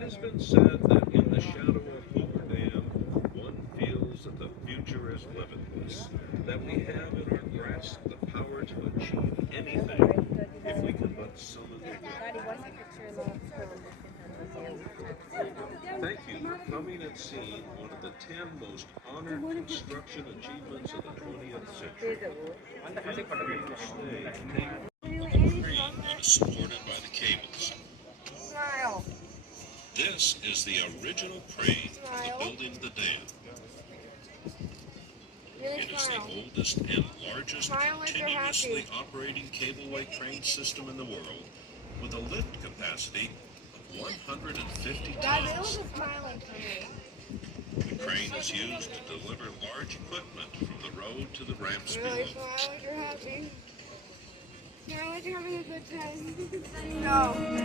It has been said that in the shadow of Hoover Dam, one feels that the future is limitless, that we have in our grasp the power to achieve anything if we can but summon the will. Thank you for coming and seeing one of the 10 most honored construction achievements of the 20th century. Feel free to stay and take a crane that is supported by the cables. Smile. This is the original crane for the building of the dam. It is the oldest and largest continuously operating cableway crane system in the world, with a lift capacity of 150 tons. The crane is used to deliver large equipment from the road to the ramps below. Really smile like you're happy. Smile like you're having a good time. No.